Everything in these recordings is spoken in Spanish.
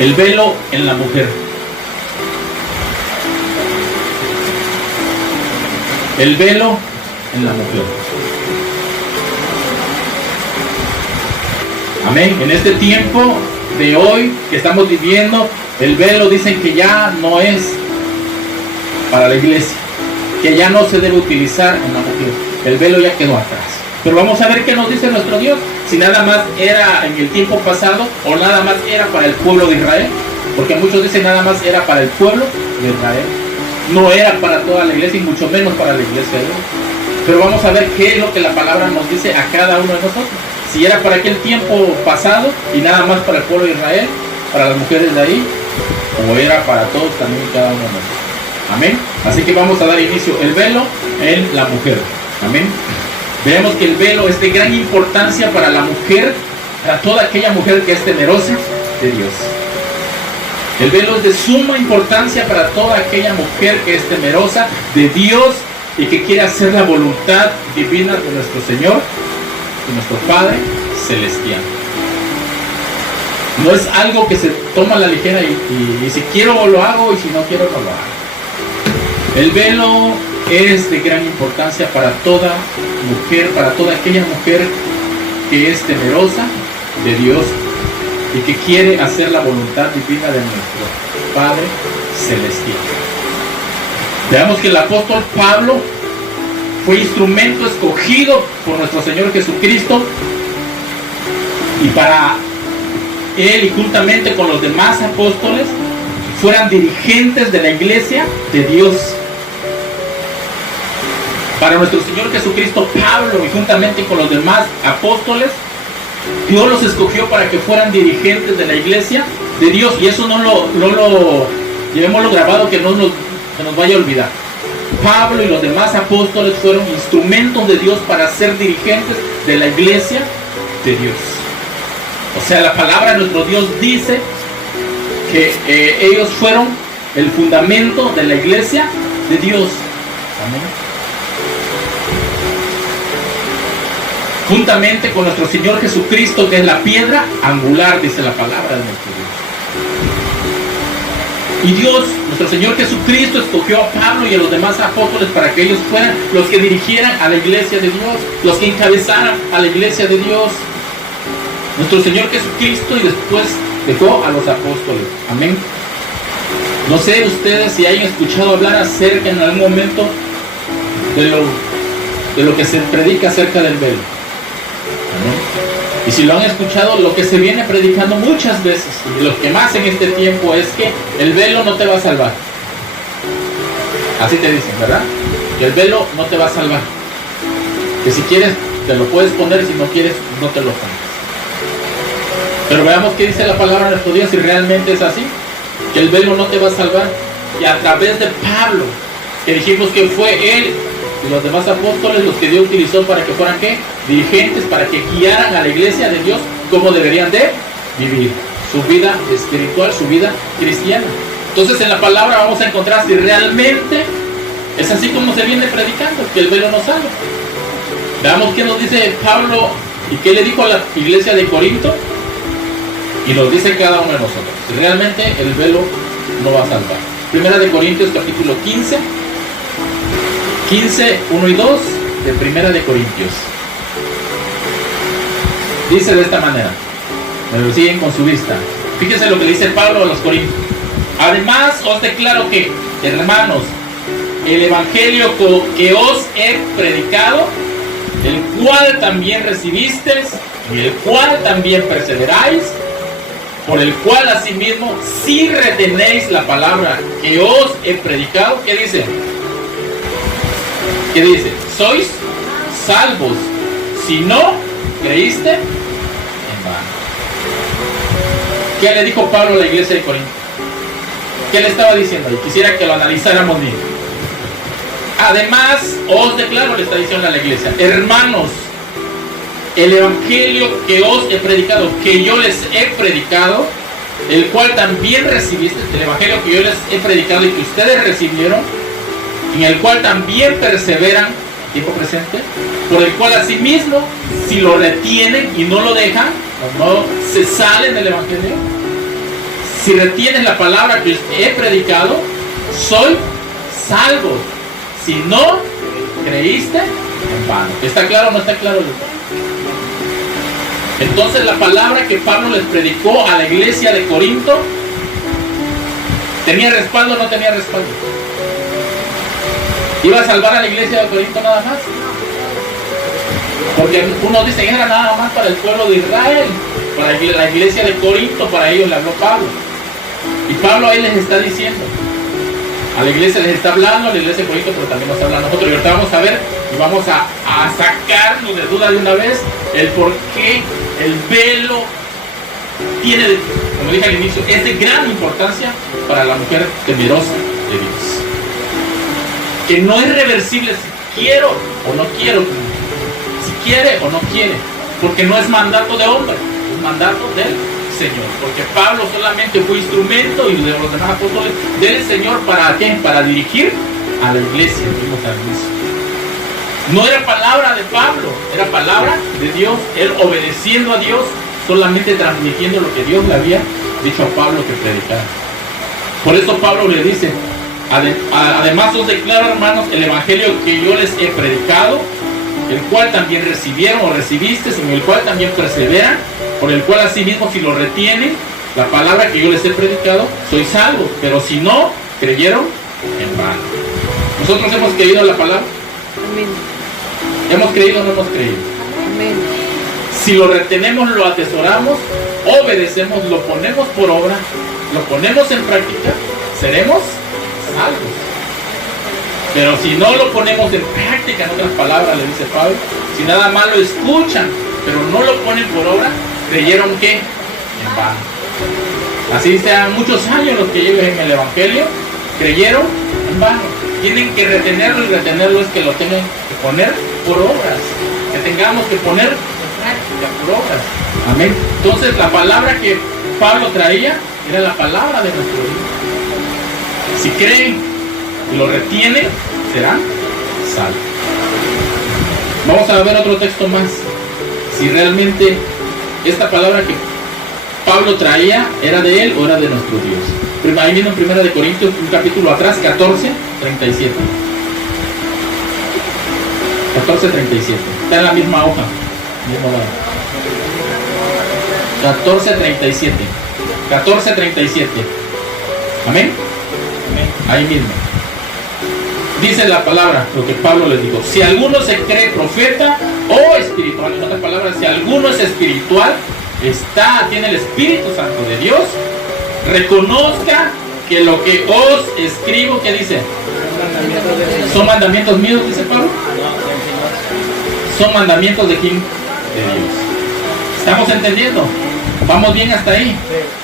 El velo en la mujer. El velo en la mujer. Amén. En este tiempo de hoy que estamos viviendo, el velo dicen que ya no es para la iglesia, que ya no se debe utilizar en la mujer. El velo ya quedó atrás. Pero vamos a ver qué nos dice nuestro Dios. Si nada más era en el tiempo pasado o nada más era para el pueblo de Israel. Porque muchos dicen nada más era para el pueblo de Israel. No era para toda la iglesia y mucho menos para la iglesia de Dios. Pero vamos a ver qué es lo que la palabra nos dice a cada uno de nosotros. Si era para aquel tiempo pasado y nada más para el pueblo de Israel, para las mujeres de ahí, o era para todos también y cada uno de nosotros. Amén. Así que vamos a dar inicio. El velo en la mujer. Amén. Vemos que el velo es de gran importancia para la mujer, para toda aquella mujer que es temerosa de Dios. El velo es de suma importancia para toda aquella mujer que es temerosa de Dios y que quiere hacer la voluntad divina de nuestro Señor y nuestro Padre Celestial. No es algo que se toma a la ligera y si quiero lo hago y si no quiero no lo hago. El velo es de gran importancia para toda mujer, para toda aquella mujer que es temerosa de Dios y que quiere hacer la voluntad divina de nuestro Padre Celestial. Veamos que el apóstol Pablo fue instrumento escogido por nuestro Señor Jesucristo y para él y juntamente con los demás apóstoles fueran dirigentes de la iglesia de Dios. Para nuestro Señor Jesucristo, Pablo y juntamente con los demás apóstoles, Dios los escogió para que fueran dirigentes de la iglesia de Dios. Y eso no lo llevémoslo grabado, que no se nos vaya a olvidar. Pablo y los demás apóstoles fueron instrumentos de Dios para ser dirigentes de la iglesia de Dios. O sea, la palabra de nuestro Dios dice que ellos fueron el fundamento de la iglesia de Dios. Amén. Juntamente con nuestro Señor Jesucristo, que es la piedra angular, dice la palabra de nuestro Dios. Y Dios, nuestro Señor Jesucristo, escogió a Pablo y a los demás apóstoles para que ellos fueran los que dirigieran a la iglesia de Dios, los que encabezaran a la iglesia de Dios. Nuestro Señor Jesucristo, y después dejó a los apóstoles. Amén. No sé ustedes si hayan escuchado hablar acerca en algún momento de lo que se predica acerca del velo. Y si lo han escuchado, lo que se viene predicando muchas veces y lo que más en este tiempo es que el velo no te va a salvar. Así te dicen, ¿verdad? Que el velo no te va a salvar, que si quieres te lo puedes poner, si no quieres no te lo pones. Pero veamos qué dice la palabra de nuestro Dios, si realmente es así, que el velo no te va a salvar. Y a través de Pablo, que dijimos que fue él y los demás apóstoles los que Dios utilizó para que fueran ¿qué? Dirigentes, para que guiaran a la iglesia de Dios cómo deberían de vivir su vida espiritual, su vida cristiana. Entonces en la palabra vamos a encontrar si realmente es así como se viene predicando, que el velo no salva. Veamos qué nos dice Pablo y qué le dijo a la iglesia de Corinto, y nos dice cada uno de nosotros si realmente el velo no va a salvar. Primera de Corintios capítulo 15, 1 y 2 de Primera de Corintios. Dice de esta manera, me lo siguen con su vista. Fíjense lo que dice Pablo a los Corintios. Además os declaro que, hermanos, el evangelio que os he predicado, el cual también recibisteis y el cual también perseveráis, por el cual asimismo si retenéis la palabra que os he predicado. ¿Qué dice? ¿Qué dice? Sois salvos si no creíste en vano. ¿Qué le dijo Pablo a la iglesia de Corinto? ¿Qué le estaba diciendo? Y quisiera que lo analizáramos bien. Además, os declaro, le está diciendo a la iglesia, hermanos, el evangelio que os he predicado, que yo les he predicado, el cual también recibiste, el evangelio que yo les he predicado y que ustedes recibieron, en el cual también perseveran, tiempo presente, por el cual asimismo, si lo retienen y no lo dejan, o no se salen del evangelio, Si retienes la palabra que he predicado, soy salvo. Si no creíste, en vano. ¿Está claro o no está claro? Entonces la palabra que Pablo les predicó a la iglesia de Corinto, ¿tenía respaldo o no tenía respaldo? ¿Iba a salvar a la iglesia de Corinto nada más? Porque uno dice que era nada más para el pueblo de Israel, para la iglesia de Corinto, para ellos le habló Pablo. Y Pablo ahí les está diciendo, a la iglesia les está hablando, a la iglesia de Corinto, pero también nos habla a nosotros. Y ahorita vamos a ver y vamos a sacarnos de duda de una vez el por qué el velo tiene, como dije al inicio, es de gran importancia para la mujer temerosa de Dios. Que no es reversible si quiero o no quiero, si quiere o no quiere, porque no es mandato de hombre, es mandato del Señor. Porque Pablo solamente fue instrumento, y de los demás apóstoles, del Señor. ¿Para qué? Para dirigir a la iglesia. No era palabra de Pablo, era palabra de Dios. Él obedeciendo a Dios, solamente transmitiendo lo que Dios le había dicho a Pablo que predicara. Por eso Pablo le dice, además os declaro, hermanos, el evangelio que yo les he predicado, el cual también recibieron o recibiste, en el cual también perseveran, por el cual asimismo si lo retienen, la palabra que yo les he predicado, soy salvo. Pero si no creyeron, en vano. ¿Nosotros hemos creído la palabra? Amén. ¿Hemos creído o no hemos creído? Amén. Si lo retenemos, lo atesoramos, obedecemos, lo ponemos por obra, lo ponemos en práctica, seremos salvos. Pero si no lo ponemos en práctica, en otras palabras le dice Pablo, si nada más lo escuchan, pero no lo ponen por obra, creyeron que en vano. Así sean muchos años los que lleven en el evangelio, creyeron en vano. Tienen que retenerlo, y retenerlo es que lo tengan que poner por obras, que tengamos que poner en práctica por obras. Amén. Entonces la palabra que Pablo traía era la palabra de nuestro Dios. Si creen y lo retienen, serán salvos. Vamos a ver otro texto más. Si realmente esta palabra que Pablo traía era de él o era de nuestro Dios. Ahí mismo en 1 de Corintios, un capítulo atrás, 14, 37. 14, 37. Está en la misma hoja. Mismo lado. 14, 37. 14, 37. Amén. Amén. Ahí mismo. Dice la palabra, lo que Pablo les dijo: si alguno se cree profeta o espiritual, en otras palabras, si alguno es espiritual, tiene el Espíritu Santo de Dios, reconozca que lo que os escribo, ¿qué dice? ¿Son mandamientos míos, dice Pablo? ¿Son mandamientos de quién? De Dios. ¿Estamos entendiendo? ¿Vamos bien hasta ahí?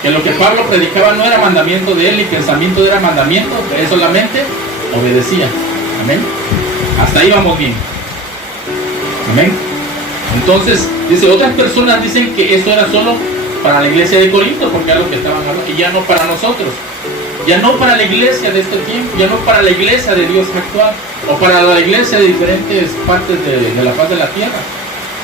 Que lo que Pablo predicaba no era mandamiento de él, y pensamiento era mandamiento, él solamente obedecía. Amén. Hasta ahí vamos bien. Amén. Entonces, dice, otras personas dicen que esto era solo para la iglesia de Corinto, porque es lo que estaban hablando, y ya no para nosotros, ya no para la iglesia de este tiempo, ya no para la iglesia de Dios actual, o para la iglesia de diferentes partes de la faz de la tierra,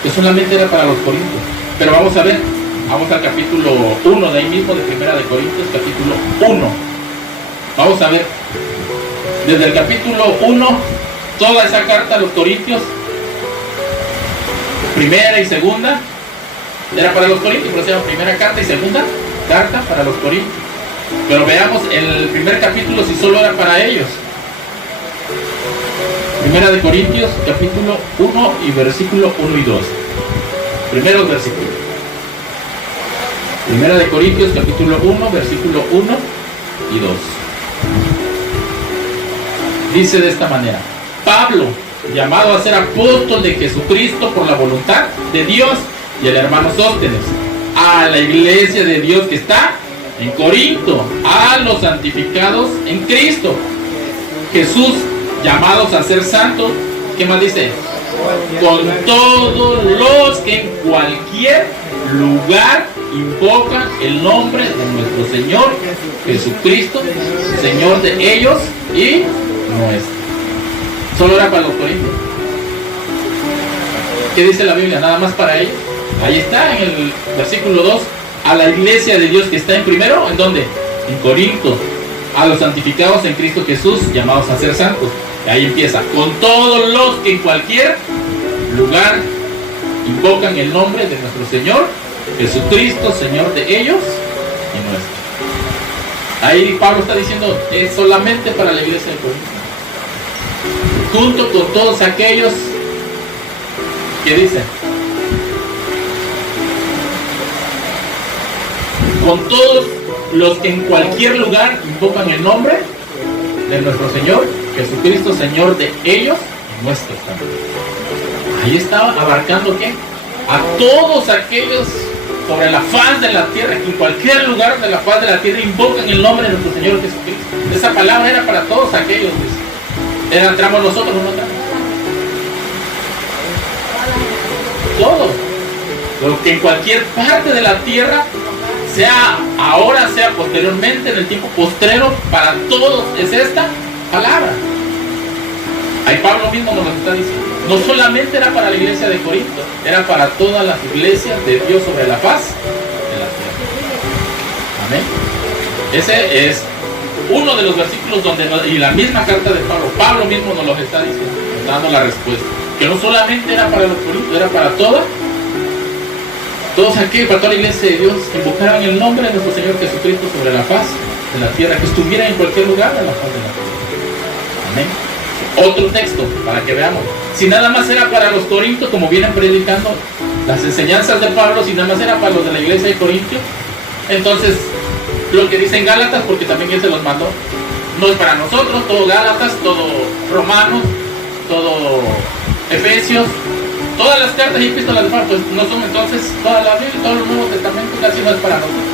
que solamente era para los corintios. Pero vamos a ver, vamos al capítulo 1 de ahí mismo, de 1 de Corintios, capítulo 1. Vamos a ver, desde el capítulo 1, toda esa carta a los corintios, primera y segunda, era para los corintios, pero se llama primera carta y segunda carta para los corintios. Pero veamos el primer capítulo si solo era para ellos. Primera de Corintios, capítulo 1 y versículo 1 y 2. Primeros versículos. Primera de Corintios, capítulo 1, versículo 1 y 2. Dice de esta manera: Pablo, llamado a ser apóstol de Jesucristo por la voluntad de Dios, y el hermano Sóstenes, a la iglesia de Dios que está en Corinto, a los santificados en Cristo Jesús, llamados a ser santos. ¿Qué más dice? Con todos los que en cualquier lugar invocan el nombre de nuestro Señor Jesucristo, Señor de ellos y nuestro. Solo era para los corintios. ¿Qué dice la Biblia? Nada más para ellos. Ahí está en el versículo 2, a la iglesia de Dios que está en primero, ¿en dónde? en Corinto, a los santificados en Cristo Jesús, llamados a ser santos. Y ahí empieza, con todos los que en cualquier lugar invocan el nombre de nuestro Señor Jesucristo, Señor de ellos y nuestro. Ahí Pablo está diciendo, es solamente para la iglesia de Corinto, junto con todos aquellos que dicen, con todos los que en cualquier lugar invocan el nombre de nuestro Señor Jesucristo, Señor de ellos y nuestros también. Ahí estaba abarcando ¿qué? A todos aquellos sobre la faz de la tierra, que en cualquier lugar de la faz de la tierra invocan el nombre de nuestro Señor Jesucristo. Esa palabra era para todos aquellos. ¿Entramos nosotros o no entramos? Todos. Lo que en cualquier parte de la tierra, sea ahora, sea posteriormente, en el tiempo postrero, para todos es esta palabra. Ahí Pablo mismo nos lo está diciendo. No solamente era para la iglesia de Corinto, era para todas las iglesias de Dios sobre la faz de la tierra. Amén. Ese es uno de los versículos donde, y la misma carta de Pablo mismo nos lo está diciendo, dando la respuesta. Que no solamente era para los corintios, era para todos aquellos, para toda la iglesia de Dios, que invocaran el nombre de nuestro Señor Jesucristo sobre la faz de la tierra, que estuviera en cualquier lugar de la faz de la tierra. Amén. Otro texto, para que veamos. Si nada más era para los corintios, como vienen predicando las enseñanzas de Pablo, si nada más era para los de la iglesia de Corintio, entonces lo que dicen Gálatas, porque también él se los mandó, no es para nosotros, todo Gálatas, todo Romanos, todo Efesios, todas las cartas y epístolas de Pablo, pues no son entonces toda la Biblia, todo el Nuevo Testamento casi no es para nosotros.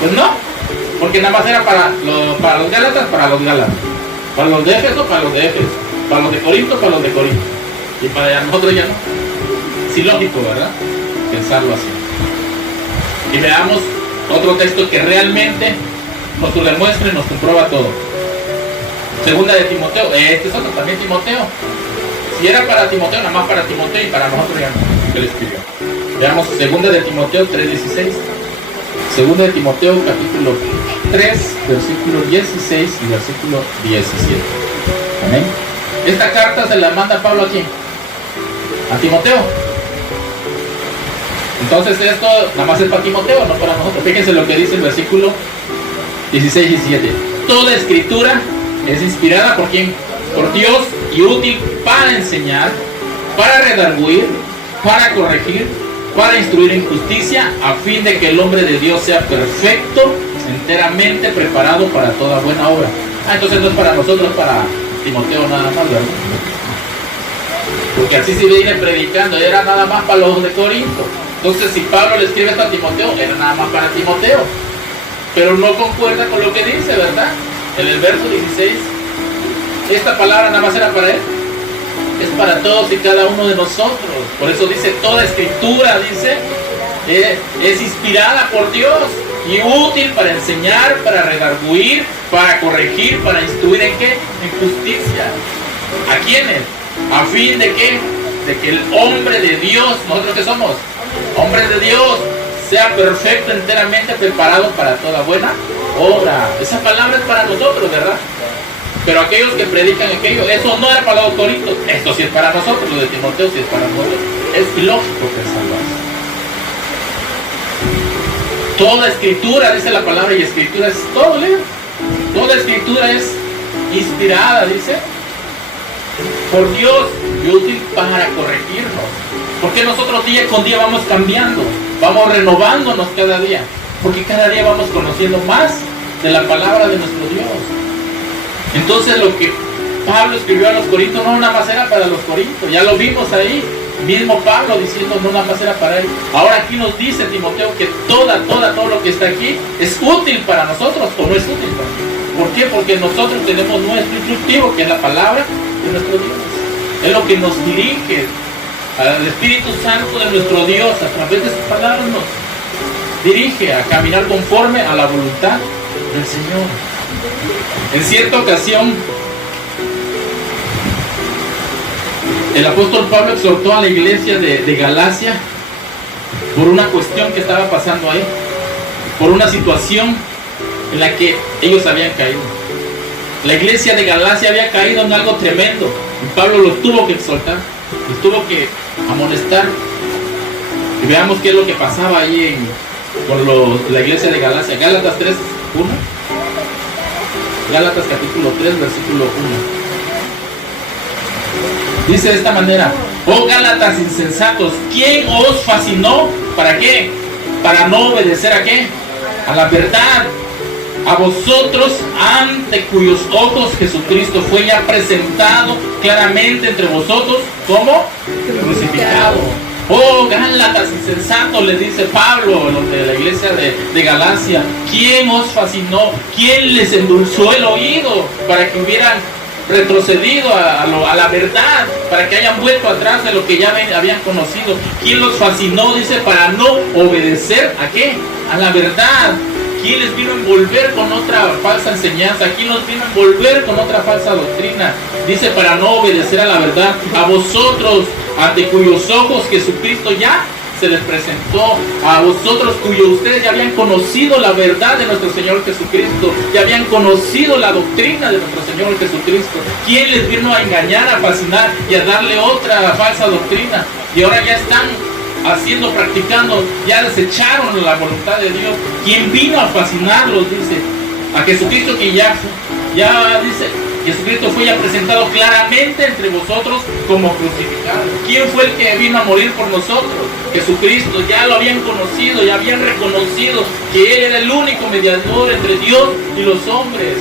Pues no, porque nada más era para los Gálatas, para los Gálatas. Para los de Éfeso, para los de Éfeso. Para los de Corinto, para los de Corinto. Y para nosotros ya no. Sí, lógico, ¿verdad? Pensarlo así. Y veamos otro texto que realmente nos lo demuestra y nos comprueba todo. Segunda de Timoteo. Este es otro también, Timoteo. Si era para Timoteo, nada más para Timoteo, y para nosotros ya no. Que le escribió. Veamos segunda de Timoteo 3:16. Segunda de Timoteo capítulo 3, versículo 16 y versículo 17. Amén. Esta carta se la manda Pablo a quién? A Timoteo. Entonces esto nada más es para Timoteo, no para nosotros. Fíjense lo que dice el versículo 16 y 17. Toda escritura es inspirada por quién? Por Dios, y útil para enseñar, para redarguir, para corregir, para instruir en justicia, a fin de que el hombre de Dios sea perfecto, enteramente preparado para toda buena obra. Entonces no es para nosotros, para Timoteo nada más, ¿verdad? Porque así se viene predicando, era nada más para los de Corinto. Entonces si Pablo le escribe esto a Timoteo, era nada más para Timoteo. Pero no concuerda con lo que dice, ¿verdad? En el verso 16, esta palabra nada más era para él. Es para todos y cada uno de nosotros. Por eso dice, toda escritura, dice, es inspirada por Dios y útil para enseñar, para redarguir, para corregir, para instruir en qué? En justicia. ¿A quiénes? A fin de qué? De que el hombre de Dios, nosotros que somos hombres de Dios, sea perfecto, enteramente preparado para toda buena obra. Esa palabra es para nosotros, ¿verdad? Pero aquellos que predican aquello, eso no era para los corintios, esto sí es para nosotros, lo de Timoteo sí es para nosotros. Es ilógico pensarlo así. Toda escritura, dice la palabra, y escritura es todo, ¿eh? Toda escritura es inspirada, dice, por Dios y útil para corregirnos. Porque nosotros día con día vamos cambiando, vamos renovándonos cada día, porque cada día vamos conociendo más de la palabra de nuestro Dios. Entonces lo que Pablo escribió a los corintios no nada más era para los corintios, ya lo vimos ahí, mismo Pablo diciendo no nada más era para él. Ahora aquí nos dice Timoteo que todo lo que está aquí es útil para nosotros o no es útil para nosotros. ¿Por qué? Porque nosotros tenemos nuestro instructivo, que es la palabra de nuestro Dios. Es lo que nos dirige al Espíritu Santo de nuestro Dios, a través de sus palabras nos dirige a caminar conforme a la voluntad del Señor. En cierta ocasión, el apóstol Pablo exhortó a la iglesia de Galacia por una cuestión que estaba pasando ahí, por una situación en la que ellos habían caído. La iglesia de Galacia había caído en algo tremendo. Y Pablo los tuvo que exhortar, los tuvo que amonestar. Y veamos qué es lo que pasaba allí con la iglesia de Galacia. Gálatas 3:1. Gálatas capítulo 3, versículo 1. Dice de esta manera: oh Gálatas insensatos, ¿quién os fascinó? ¿Para qué? Para no obedecer ¿a qué? A la verdad. A vosotros, ante cuyos ojos Jesucristo fue ya presentado claramente entre vosotros como crucificado. Oh Gálatas insensatos, les dice Pablo, los de la iglesia de Galacia, ¿quién os fascinó? ¿Quién les endulzó el oído para que hubieran retrocedido a la verdad, para que hayan vuelto atrás de lo que ya habían conocido? ¿Quién los fascinó? Dice, para no obedecer ¿a qué? A la verdad. ¿Quién les vino a envolver con otra falsa enseñanza? ¿Quién los vino a envolver con otra falsa doctrina? Dice, para no obedecer a la verdad. A vosotros, ante cuyos ojos Jesucristo ya se les presentó. A vosotros, cuyos ustedes ya habían conocido la verdad de nuestro Señor Jesucristo, ya habían conocido la doctrina de nuestro Señor Jesucristo. ¿Quién les vino a engañar, a fascinar y a darle otra falsa doctrina? Y ahora ya están haciendo, practicando, ya desecharon la voluntad de Dios. ¿Quién vino a fascinarlos? Dice, a Jesucristo, que ya dice, Jesucristo fue ya presentado claramente entre vosotros como crucificado. ¿Quién fue el que vino a morir por nosotros? Jesucristo. Ya lo habían conocido, ya habían reconocido que Él era el único mediador entre Dios y los hombres.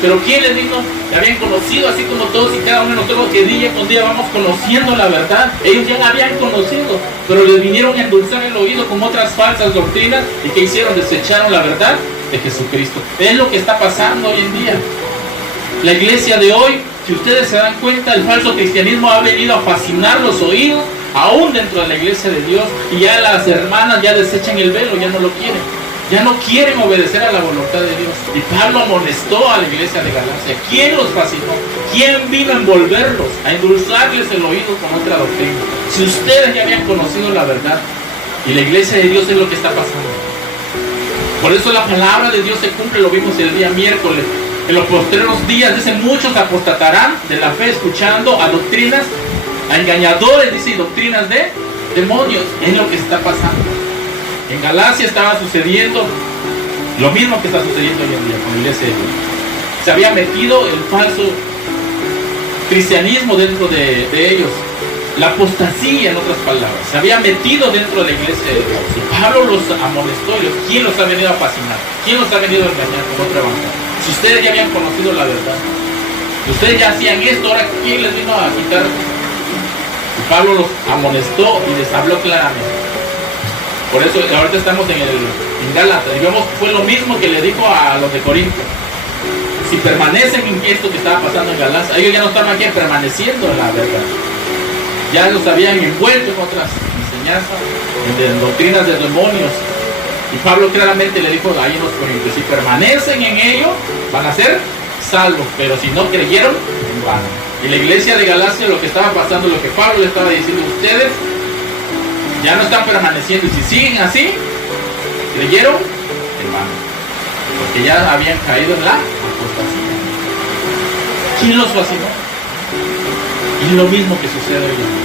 Pero ¿quién les vino? La habían conocido, así como todos y cada uno de nosotros, que día con día vamos conociendo la verdad. Ellos ya la habían conocido, pero les vinieron a endulzar el oído con otras falsas doctrinas. ¿Y qué hicieron? Desecharon la verdad de Jesucristo. Es lo que está pasando hoy en día. La iglesia de hoy, si ustedes se dan cuenta, el falso cristianismo ha venido a fascinar los oídos, aún dentro de la iglesia de Dios. Y ya las hermanas ya desechan el velo, ya no lo quieren. Ya no quieren obedecer a la voluntad de Dios. Y Pablo amonestó a la iglesia de Galacia. ¿Quién los fascinó? ¿Quién vino a envolverlos? A endulzarles el oído con otra doctrina. Si ustedes ya habían conocido la verdad, y la iglesia de Dios es lo que está pasando. Por eso la palabra de Dios se cumple, lo vimos el día miércoles. En los postreros días, dice, muchos apostatarán de la fe, escuchando a doctrinas, a engañadores, dice, y doctrinas de demonios. Es lo que está pasando. En Galacia estaba sucediendo lo mismo que está sucediendo hoy en día con la iglesia de Dios. Se había metido el falso cristianismo dentro de ellos, la apostasía, en otras palabras, se había metido dentro de la iglesia de Dios. Y Pablo los amonestó. ¿Quién los ha venido a fascinar? ¿Quién los ha venido a engañar con otra evangelio? Si ustedes ya habían conocido la verdad, si ustedes ya hacían esto, ahora ¿quién les vino a quitar? Y Pablo los amonestó y les habló claramente. Por eso ahorita estamos en Gálatas y vemos, fue lo mismo que le dijo a los de Corinto. Si permanecen en esto que estaba pasando en Galacia, ellos ya no estaban aquí permaneciendo en la verdad. Ya los habían envuelto en otras enseñanzas, en doctrinas de demonios. Y Pablo claramente le dijo ahí en los Corintios, si permanecen en ello, van a ser salvos. Pero si no creyeron, en vano. Y la iglesia de Galacia, lo que estaba pasando, lo que Pablo le estaba diciendo a ustedes, ya no están permaneciendo. Y si siguen así, creyeron, en vano. Porque ya habían caído en la apostasía. ¿Quién los fascinó? Y es lo mismo que sucede hoy en día.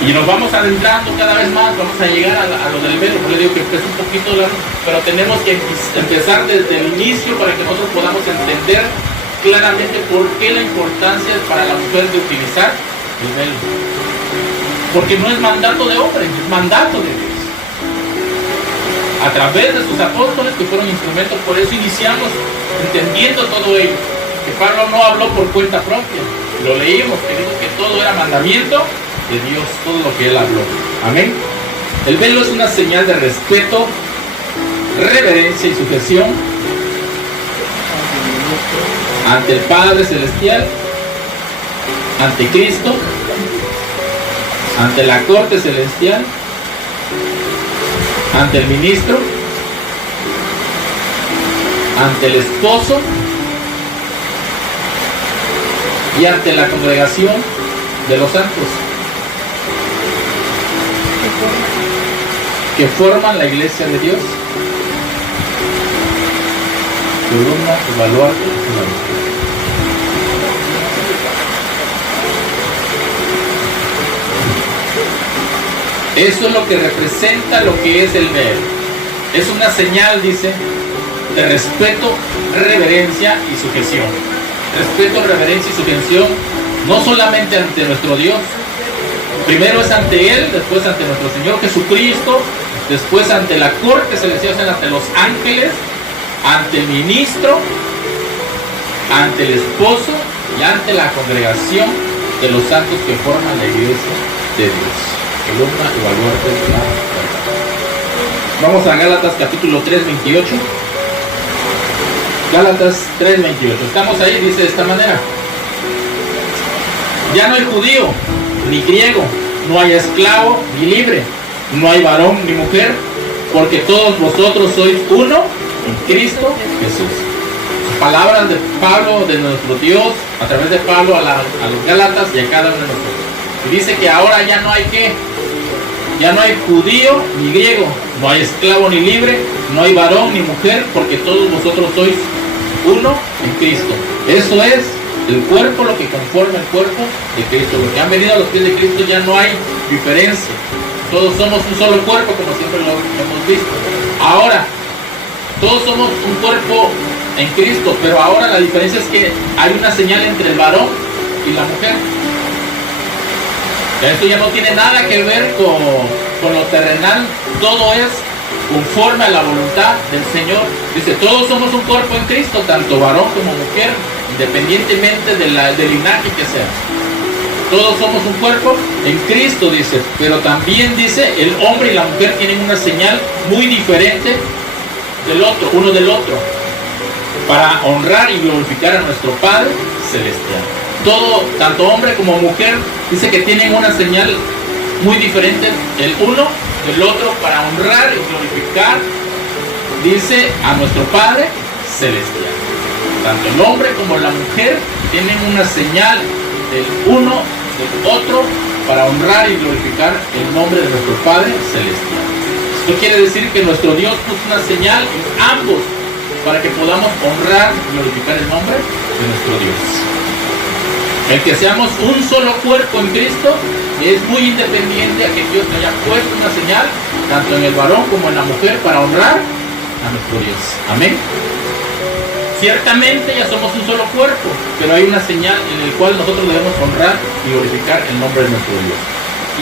Y nos vamos adentrando cada vez más, vamos a llegar a lo del velo. Por le digo que es un poquito largo, pero tenemos que empezar desde el inicio para que nosotros podamos entender claramente por qué la importancia es para la mujer de utilizar el velo. Porque no es mandato de hombre, es mandato de Dios. A través de sus apóstoles que fueron instrumentos, por eso iniciamos entendiendo todo ello. Que Pablo no habló por cuenta propia. Lo leímos, que dijo que todo era mandamiento de Dios, todo lo que Él habló. Amén. El velo es una señal de respeto, reverencia y sujeción ante el Padre Celestial, ante Cristo, ante la corte celestial, ante el ministro, ante el esposo y ante la congregación de los santos que forman la iglesia de Dios. columna y baluarte de tu vida. Eso es lo que representa lo que es el velo. Es una señal, dice, de respeto, reverencia y sujeción. Respeto, reverencia y sujeción, no solamente ante nuestro Dios. Primero es ante Él, después ante nuestro Señor Jesucristo, después ante la corte celestial, ante los ángeles, ante el ministro, ante el esposo y ante la congregación de los santos que forman la iglesia de Dios. Columna y baluarte de la verdad. Vamos a Gálatas capítulo 3, 28. Gálatas 3, 28. Estamos ahí, dice de esta manera: ya no hay judío ni griego, no hay esclavo ni libre, no hay varón ni mujer, porque todos vosotros sois uno en Cristo Jesús. Palabras de Pablo, de nuestro Dios, a través de Pablo a los Gálatas y a cada uno de nosotros. Y dice que ahora ya no hay ¿qué? Ya no hay judío ni griego, no hay esclavo ni libre, no hay varón ni mujer, porque todos vosotros sois uno en Cristo. Eso es el cuerpo, lo que conforma el cuerpo de Cristo. Los que han venido a los pies de Cristo ya no hay diferencia. Todos somos un solo cuerpo, como siempre lo hemos visto. Ahora, todos somos un cuerpo en Cristo, pero ahora la diferencia es que hay una señal entre el varón y la mujer. Esto ya no tiene nada que ver con lo terrenal, todo es conforme a la voluntad del Señor. Dice, todos somos un cuerpo en Cristo, tanto varón como mujer, independientemente del linaje que sea. Todos somos un cuerpo en Cristo, dice, pero también dice, el hombre y la mujer tienen una señal muy diferente del otro, uno del otro, para honrar y glorificar a nuestro Padre Celestial. Todo, tanto hombre como mujer, dice que tienen una señal muy diferente el uno del otro para honrar y glorificar, dice, a nuestro Padre Celestial. Tanto el hombre como la mujer tienen una señal del uno del otro para honrar y glorificar el nombre de nuestro Padre Celestial. Esto quiere decir que nuestro Dios puso una señal en ambos para que podamos honrar y glorificar el nombre de nuestro Dios. El que seamos un solo cuerpo en Cristo es muy independiente a que Dios le haya puesto una señal tanto en el varón como en la mujer para honrar a nuestro Dios. Amén. Ciertamente ya somos un solo cuerpo, pero hay una señal en la cual nosotros debemos honrar y glorificar el nombre de nuestro Dios.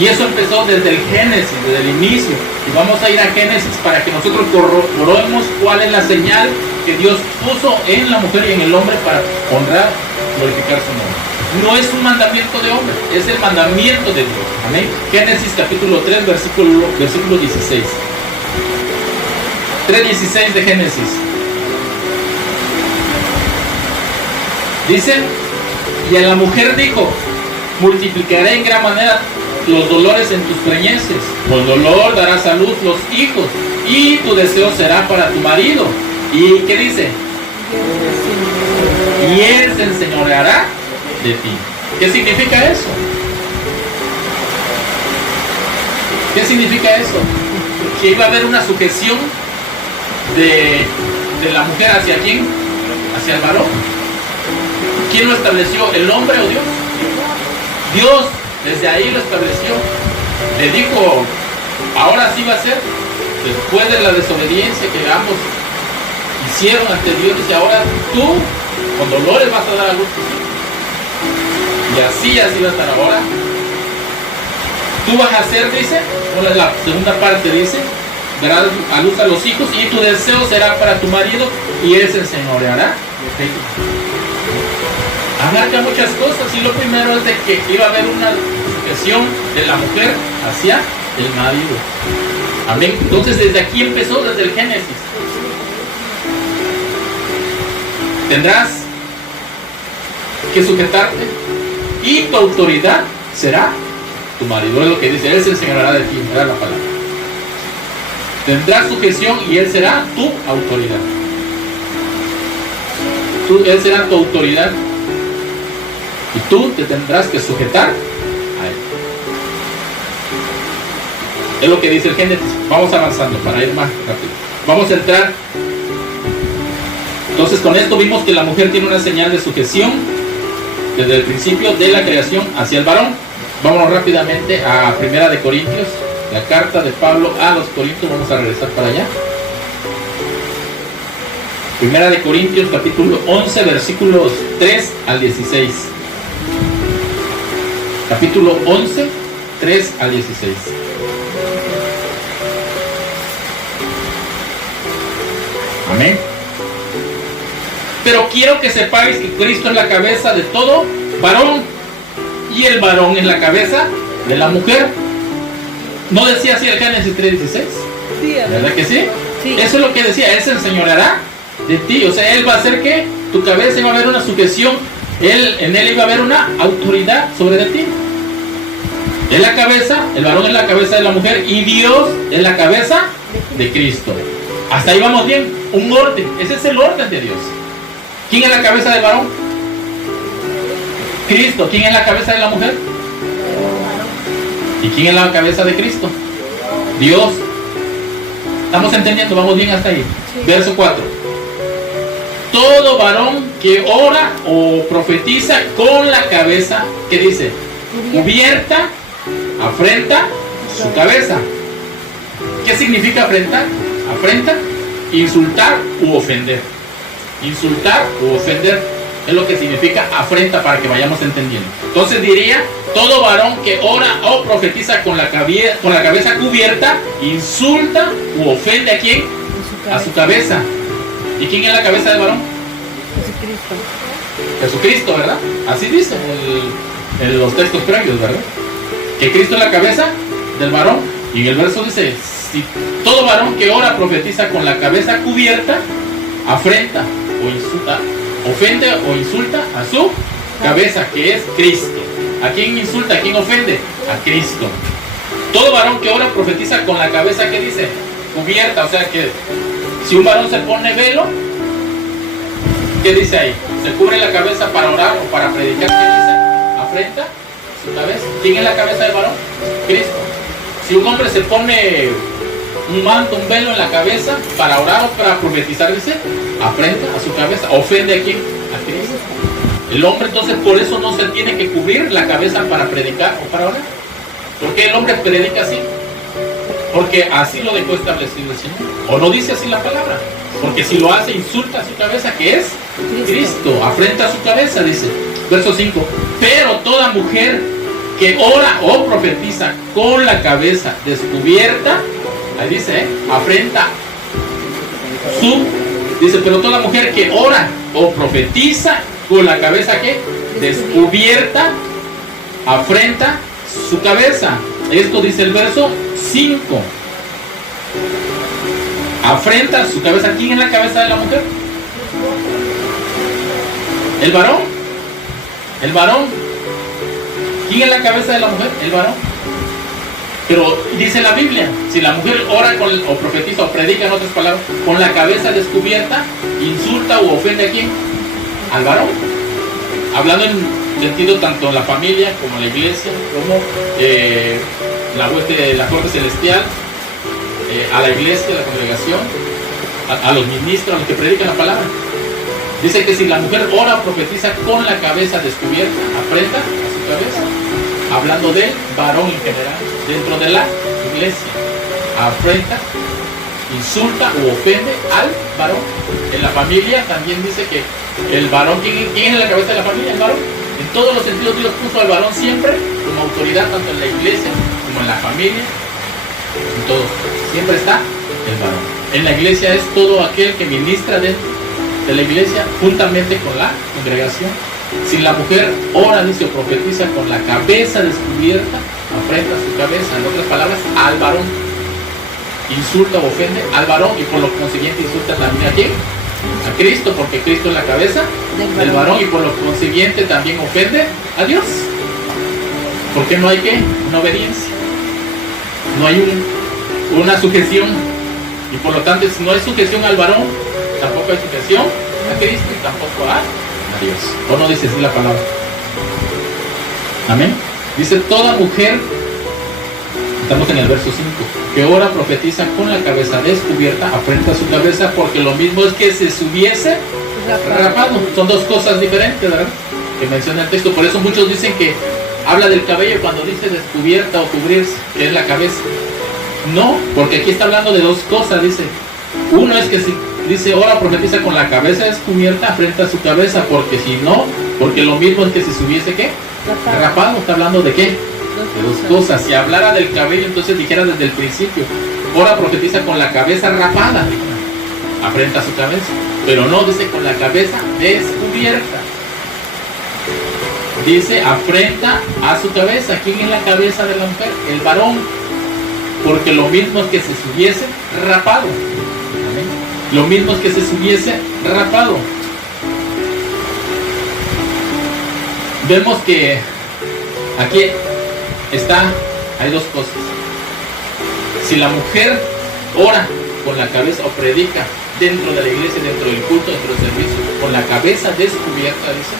Y eso empezó desde el Génesis, desde el inicio. Y vamos a ir a Génesis para que nosotros corroboremos cuál es la señal que Dios puso en la mujer y en el hombre para honrar y glorificar su nombre. No es un mandamiento de hombre, es el mandamiento de Dios. Amén. Génesis capítulo 3, versículo 16. 3:16 de Génesis. Dice, y a la mujer dijo, multiplicaré en gran manera los dolores en tus preñeces, por dolor darás a luz los hijos, y tu deseo será para tu marido. ¿Y qué dice? Y él se enseñoreará de ti. ¿Qué significa eso? ¿Qué significa eso? Que iba a haber una sujeción de la mujer hacia quién, hacia el varón. ¿Quién lo estableció? ¿El hombre o Dios? Dios desde ahí lo estableció. Le dijo, ahora sí va a ser, después de la desobediencia que ambos hicieron ante Dios, dice, ahora tú con dolores vas a dar a luz. Y así va a estar ahora. Tú vas a hacer, dice, la segunda parte dice, darás a luz a los hijos y tu deseo será para tu marido y él se enseñoreará. Abarca muchas cosas y lo primero es de que iba a haber una sujeción de la mujer hacia el marido. Amén. Entonces desde aquí empezó, desde el Génesis. Tendrás que sujetarte y tu autoridad será tu marido. Es lo que dice, él se enseñará de ti, era la palabra. Tendrás sujeción y él será tu autoridad. Él será tu autoridad. Y tú te tendrás que sujetar a él. Es lo que dice el Génesis. Vamos avanzando para ir más rápido. Vamos a entrar Entonces con esto vimos que la mujer tiene una señal de sujeción desde el principio de la creación hacia el varón. Vámonos rápidamente a 1 de Corintios, la carta de Pablo a los Corintios. Vamos a regresar para allá. 1 de Corintios capítulo 11 versículos 3 al 16. Capítulo 11, 3 al 16. Amén. Pero quiero que sepáis que Cristo es la cabeza de todo varón, y el varón es la cabeza de la mujer. ¿No decía así el Génesis 3:16? Sí, ¿Verdad que sí? Sí. Eso es lo que decía, Él se enseñoreará de ti. O sea, Él va a hacer que tu cabeza iba a haber una sujeción, en Él iba a haber una autoridad sobre de ti. Es la cabeza, el varón es la cabeza de la mujer, y Dios es la cabeza de Cristo. Hasta ahí vamos bien, un orden, ese es el orden de Dios. ¿Quién es la cabeza del varón? Cristo. ¿Quién es la cabeza de la mujer? ¿Y quién es la cabeza de Cristo? Dios. ¿Estamos entendiendo? Vamos bien hasta ahí. Sí. Verso 4. Todo varón que ora o profetiza con la cabeza, ¿qué dice? Cubierta, afrenta su cabeza. ¿Qué significa afrentar? Afrenta, insultar u ofender. Insultar u ofender es lo que significa afrenta, para que vayamos entendiendo. Entonces diría, todo varón que ora o profetiza con la cabeza cubierta, insulta u ofende ¿a quién? A su cabeza. ¿Y quién es la cabeza del varón? Jesucristo. Jesucristo, ¿verdad? Así dice en los textos previos, ¿verdad? Que Cristo es la cabeza del varón. Y en el verso dice, si todo varón que ora profetiza con la cabeza cubierta, afrenta o insulta, ofende o insulta a su cabeza, que es Cristo. ¿A quién insulta? ¿A quién ofende? A Cristo. Todo varón que ora profetiza con la cabeza, ¿qué dice? Cubierta. O sea que si un varón se pone velo, ¿qué dice ahí? Se cubre la cabeza para orar o para predicar. ¿Qué dice? Afrenta su cabeza. ¿Quién es la cabeza del varón? Cristo. Si un hombre se pone un manto, un velo en la cabeza para orar o para profetizar, dice, afrenta a su cabeza. ¿Ofende a quién? A Cristo. El hombre entonces por eso no se tiene que cubrir la cabeza para predicar o para orar. ¿Por qué el hombre predica así? Porque así lo dejó establecido el Señor. O no dice así la palabra. Porque si lo hace, insulta a su cabeza, que es Cristo. Afrenta a su cabeza, dice. Verso 5. Pero toda mujer que ora o profetiza con la cabeza descubierta, ahí dice, afrenta su, dice, pero toda mujer que ora o profetiza con la cabeza que descubierta, afrenta su cabeza. Esto dice el verso 5. Afrenta su cabeza. ¿Quién es la cabeza de la mujer? ¿El varón? ¿El varón? ¿Quién es la cabeza de la mujer? El varón. Pero dice la Biblia, si la mujer ora o profetiza o predica, en otras palabras, con la cabeza descubierta, insulta o ofende a quién? Al varón. Hablando en sentido tanto en la familia como en la iglesia, como la corte celestial, a la iglesia, a la congregación, a los ministros, a los que predican la palabra. Dice que si la mujer ora o profetiza con la cabeza descubierta, afrenta a su cabeza. Hablando del varón en general, dentro de la iglesia, afrenta, insulta o ofende al varón. En la familia también dice que el varón, ¿quién es la cabeza de la familia? El varón. En todos los sentidos Dios puso al varón siempre como autoridad, tanto en la iglesia como en la familia, en todo. Siempre está el varón. En la iglesia es todo aquel que ministra dentro de la iglesia juntamente con la congregación. Si la mujer ora, dice, o profetiza con la cabeza descubierta, afrenta su cabeza, en otras palabras, al varón. Insulta o ofende al varón y por lo consiguiente insulta también a quién? A Cristo, porque Cristo es la cabeza del varón y por lo consiguiente también ofende a Dios. Porque no hay ¿qué? Una obediencia. No hay una sujeción. Y por lo tanto, si no hay sujeción al varón, tampoco hay sujeción a Cristo y tampoco a Dios. ¿O no dice así la palabra? Amén. Dice toda mujer, estamos en el verso 5, que ora profetiza con la cabeza descubierta, afrenta su cabeza, porque lo mismo es que se subiese rapado. Son dos cosas diferentes, ¿verdad? Que menciona el texto. Por eso muchos dicen que habla del cabello cuando dice descubierta o cubrirse, que es la cabeza. No, porque aquí está hablando de dos cosas, dice. Uno es que si dice, ahora profetiza con la cabeza descubierta frente a su cabeza, porque si no, porque lo mismo es que si se hubiese, ¿qué? Rapado. Está hablando de qué? De dos cosas. Si hablara del cabello, entonces dijera desde el principio, ahora profetiza con la cabeza rapada, frente a su cabeza. Pero no, dice con la cabeza descubierta. Dice afrenta a su cabeza. ¿Quién es la cabeza de la mujer? El varón. Porque lo mismo es que se hubiese rapado. ¿Amén? Lo mismo es que se hubiese rapado. Vemos que aquí hay dos cosas. Si la mujer ora con la cabeza o predica dentro de la iglesia, dentro del culto, dentro del servicio, con la cabeza descubierta, dice,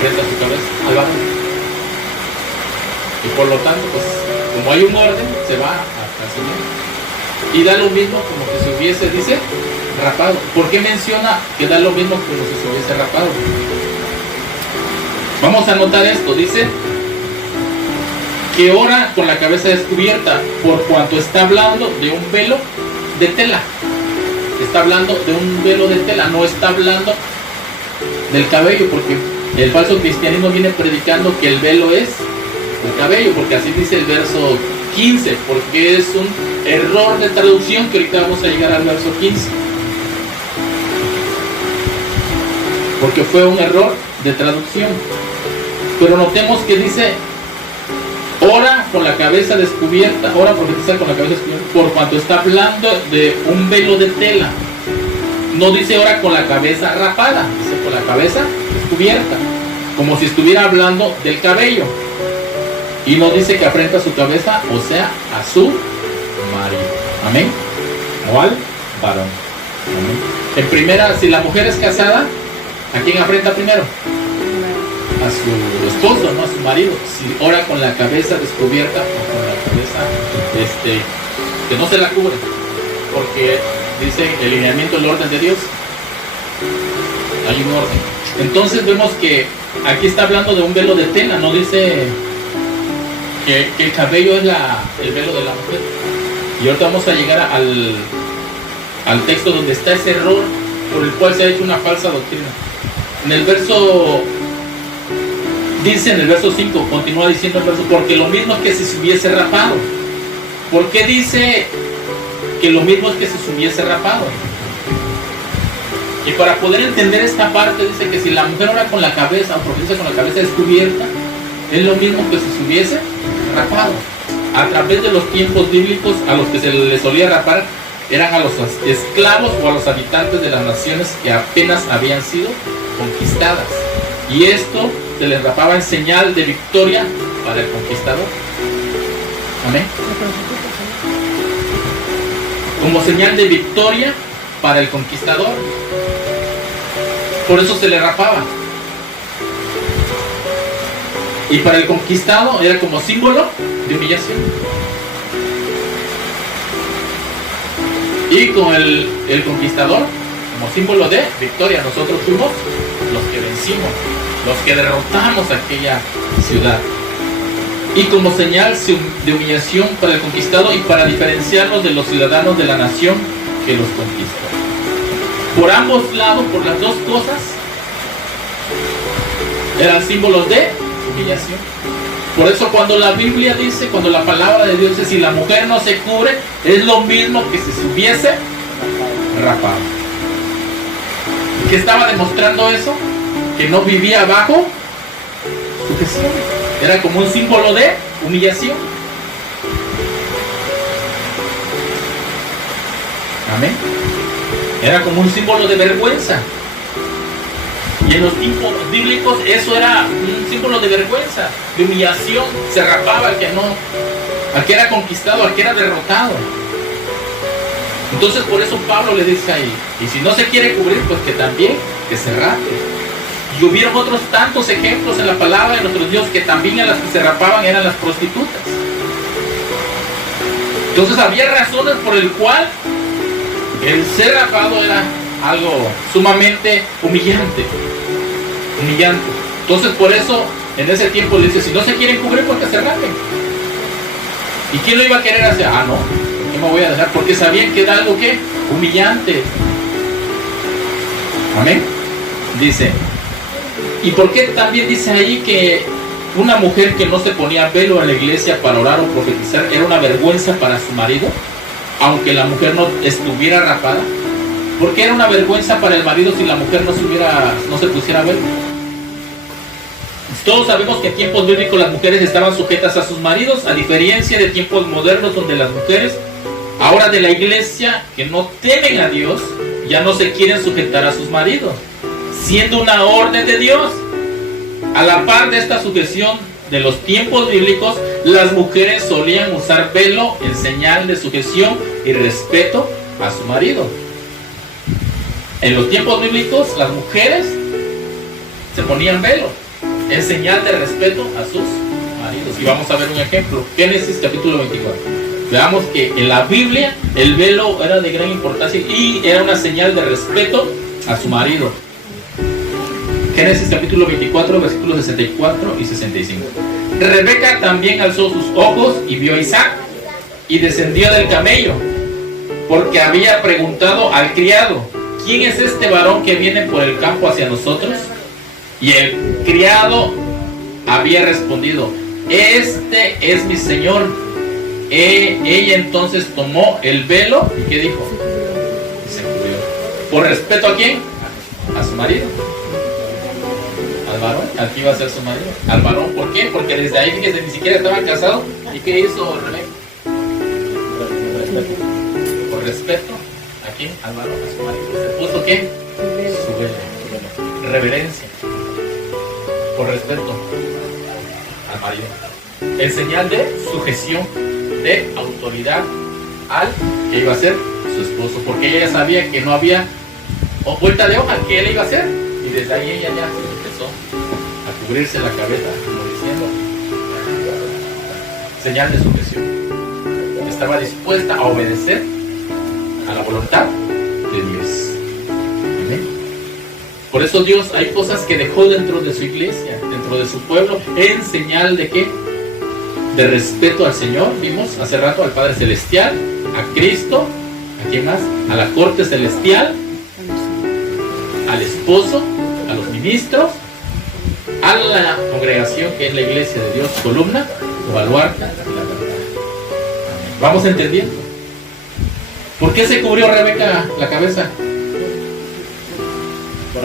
frente a su cabeza, al varón. Y por lo tanto, pues, como hay un orden, se va a asumir. Y da lo mismo como que se hubiese, dice, rapado. ¿Por qué menciona que da lo mismo como si se hubiese rapado? Vamos a anotar esto, dice que ora con la cabeza descubierta, por cuanto está hablando de un velo de tela. Está hablando de un velo de tela, no está hablando del cabello, porque el falso cristianismo viene predicando que el velo es el cabello, porque así dice el verso 15, porque es un error de traducción, que ahorita vamos a llegar al verso 15. Porque fue un error de traducción. Pero notemos que dice, ora con la cabeza descubierta, ora profetiza con la cabeza descubierta, por cuanto está hablando de un velo de tela. No dice ora con la cabeza rapada, dice con la cabeza descubierta, como si estuviera hablando del cabello. Y no dice que afrenta a su cabeza, o sea, a su marido. Amén. O al varón. Amén. En primera, si la mujer es casada, ¿a quién afrenta primero? A su esposo, no a su marido. Si ora con la cabeza descubierta o con la cabeza que no se la cubre, porque dice el lineamiento del orden de Dios, hay un orden. Entonces vemos que aquí está hablando de un velo de tela, no dice que el cabello es el velo de la mujer. Y ahorita vamos a llegar al texto donde está ese error por el cual se ha hecho una falsa doctrina. En el verso dice, en el verso 5, continúa diciendo el verso, porque lo mismo es que si se hubiese rapado. ¿Por qué dice que lo mismo es que si se hubiese rapado? Y para poder entender esta parte, dice que si la mujer ora con la cabeza o profetiza con la cabeza descubierta, es lo mismo que si se hubiese rapado. A través de los tiempos bíblicos, a los que se les solía rapar eran a los esclavos o a los habitantes de las naciones que apenas habían sido conquistadas. Y esto se les rapaba en señal de victoria para el conquistador. Amén. Como señal de victoria para el conquistador. Por eso se le rapaba. Y para el conquistado era como símbolo de humillación. Y con el conquistador como símbolo de victoria. Nosotros fuimos los que vencimos, los que derrotamos aquella ciudad. Y como señal de humillación para el conquistado y para diferenciarnos de los ciudadanos de la nación que los conquistó. Por ambos lados, por las dos cosas, eran símbolos de humillación. Por eso cuando la Biblia dice, cuando la palabra de Dios dice, si la mujer no se cubre, es lo mismo que si se hubiese rapado. ¿Qué estaba demostrando eso? Que no vivía bajo sujeción. Era como un símbolo de humillación. Amén. Era como un símbolo de vergüenza. Y en los tiempos bíblicos eso era un símbolo de vergüenza, de humillación. Se rapaba al que era conquistado, al que era derrotado. Entonces por eso Pablo le dice ahí, y si no se quiere cubrir, pues que también que se rape. Y hubieron otros tantos ejemplos en la palabra de nuestro Dios que también a las que se rapaban eran las prostitutas. Entonces había razones por el cual el ser rapado era algo sumamente humillante. Humillante. Entonces por eso en ese tiempo le dice, si no se quieren cubrir, pues que se rapen. ¿Y quién lo iba a querer hacer? Ah, no, ¿por qué me voy a dejar? Porque sabían que era algo que humillante. Amén. Dice, ¿y por qué también dice ahí que una mujer que no se ponía velo en la iglesia para orar o profetizar era una vergüenza para su marido, aunque la mujer no estuviera rapada? ¿Por qué era una vergüenza para el marido si la mujer no se pusiera velo? Todos sabemos que en tiempos bíblicos las mujeres estaban sujetas a sus maridos, a diferencia de tiempos modernos donde las mujeres, ahora de la iglesia, que no temen a Dios, ya no se quieren sujetar a sus maridos, siendo una orden de Dios. A la par de esta sujeción de los tiempos bíblicos, las mujeres solían usar velo en señal de sujeción y respeto a su marido. En los tiempos bíblicos, las mujeres se ponían velo en señal de respeto a sus maridos. Y vamos a ver un ejemplo. Génesis capítulo 24. Veamos que en la Biblia el velo era de gran importancia y era una señal de respeto a su marido. Génesis capítulo 24, versículos 64 y 65. Rebeca también alzó sus ojos y vio a Isaac y descendió del camello, porque había preguntado al criado, ¿quién es este varón que viene por el campo hacia nosotros? Y el criado había respondido, este es mi señor. Ella entonces tomó el velo y ¿qué dijo? Y se cubrió. ¿Por respeto a quién? A su marido. Al varón, al que iba a ser su marido. Al varón, ¿por qué? Porque desde ahí fíjese, ni siquiera estaban casados. ¿Y qué hizo Rebeca? Por respeto a quién? Al varón, a su marido. ¿Se puso qué? Su velo. Reverencia. Por respeto al marido. En señal de sujeción, de autoridad al que iba a ser su esposo, porque ella ya sabía que no había vuelta de hoja, que él iba a ser, y desde ahí ella ya empezó a cubrirse la cabeza, como diciendo, señal de sujeción. Estaba dispuesta a obedecer a la voluntad de Dios. ¿Amén? Por eso Dios hay cosas que dejó dentro de su iglesia, dentro de su pueblo, en señal de ¿qué? De respeto al Señor. Vimos hace rato al Padre Celestial, a Cristo, ¿a quién más? A la corte celestial, al esposo, a los ministros, a la congregación que es la iglesia de Dios, columna, baluarte, la verdad. ¿Vamos entendiendo? ¿Por qué se cubrió Rebeca la cabeza?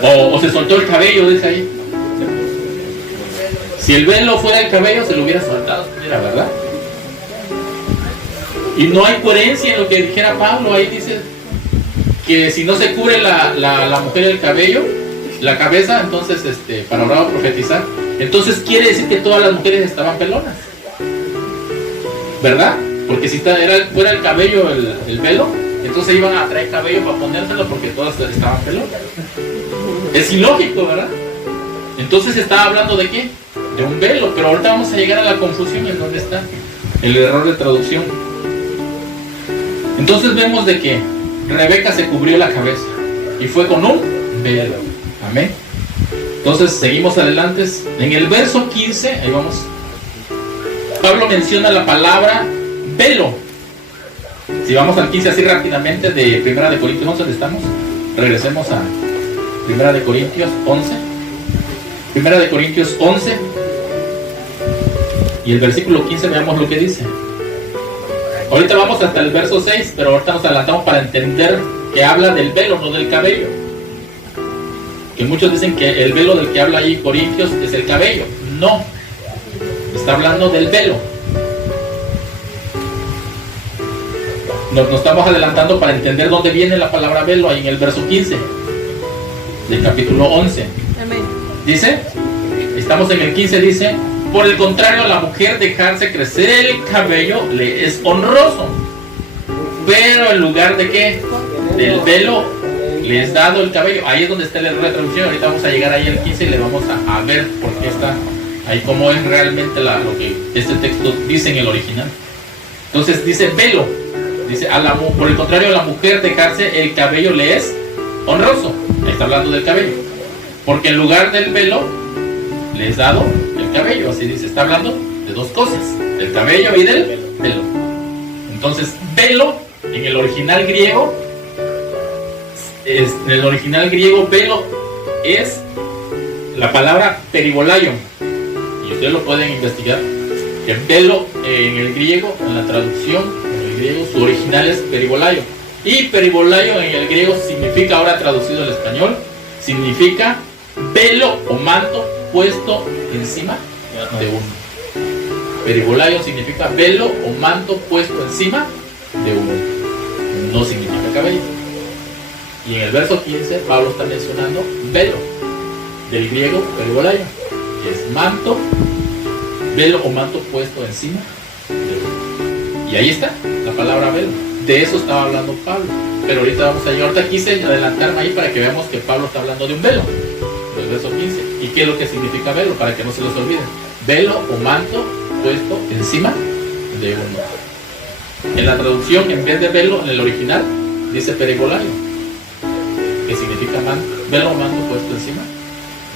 O se soltó el cabello, dice ahí. Si el velo fuera el cabello, se lo hubiera soltado, era verdad. Y no hay coherencia en lo que dijera Pablo. Ahí dice que si no se cubre la mujer el cabello, la cabeza, entonces para orar o profetizar, entonces quiere decir que todas las mujeres estaban pelonas, ¿verdad? Porque si fuera el cabello el velo, entonces iban a traer cabello para ponérselo porque todas estaban pelonas. Es ilógico, ¿verdad? Entonces estaba hablando de ¿qué? De un velo, pero ahorita vamos a llegar a la confusión en donde está el error de traducción. Entonces vemos de que Rebeca se cubrió la cabeza y fue con un velo. Amén. Entonces seguimos adelante. En el verso 15, ahí vamos. Pablo menciona la palabra velo. Si vamos al 15 así rápidamente de 1 de Corintios 11, ¿dónde estamos? Regresemos a 1 de Corintios 11. 1 de Corintios 11 y el versículo 15, veamos lo que dice. Ahorita vamos hasta el verso 6, pero ahorita nos adelantamos para entender que habla del velo, no del cabello. Que muchos dicen que el velo del que habla ahí Corintios es el cabello. No, está hablando del velo. Nos estamos adelantando para entender dónde viene la palabra velo, ahí en el verso 15 del capítulo 11. Amén. Dice, estamos en el 15, dice, por el contrario, a la mujer dejarse crecer el cabello le es honroso, pero en lugar de ¿qué? Del velo le es dado el cabello. Ahí es donde está el error de traducción. Ahorita vamos a llegar ahí al 15 y le vamos a ver por qué está ahí, cómo es realmente lo que este texto dice en el original. Entonces dice velo, dice por el contrario, a la mujer dejarse el cabello le es honroso. Ahí está hablando del cabello. Porque en lugar del velo, le es dado el cabello. Así dice, está hablando de dos cosas, del cabello y del velo. Entonces, velo, en el original griego, velo es la palabra peribolaion. Y ustedes lo pueden investigar. Que velo en el griego, en la traducción, en el griego, su original es peribolaion. Y peribolaion en el griego significa, ahora traducido al español, significa velo o manto puesto encima de uno. Peribolaion significa velo o manto puesto encima de uno. No significa cabello. Y en el verso 15 Pablo está mencionando velo, del griego peribolaion, que es manto, velo o manto puesto encima de uno. Y ahí está la palabra velo. De eso estaba hablando Pablo. Pero ahorita vamos a ir. Ahorita quise adelantarme ahí para que veamos que Pablo está hablando de un velo, del verso 15. ¿Y qué es lo que significa velo? Para que no se los olviden. Velo o manto puesto encima de uno. En la traducción, en vez de velo, en el original, dice peribolaion, que significa manto, velo o manto puesto encima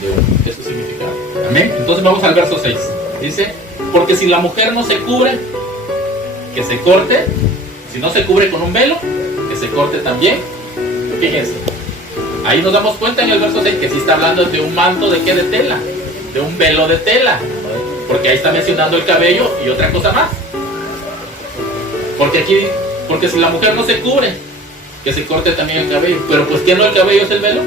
de uno. Eso significa. Amén. Entonces vamos al verso 6. Dice, porque si la mujer no se cubre, que se corte. Si no se cubre con un velo, que se corte también. Fíjense, ahí nos damos cuenta en el verso 6 que sí está hablando de un manto de qué, de tela, de un velo de tela, porque ahí está mencionando el cabello y otra cosa más. Porque si la mujer no se cubre, que se corte también el cabello. Pero pues ¿qué no el cabello es el velo?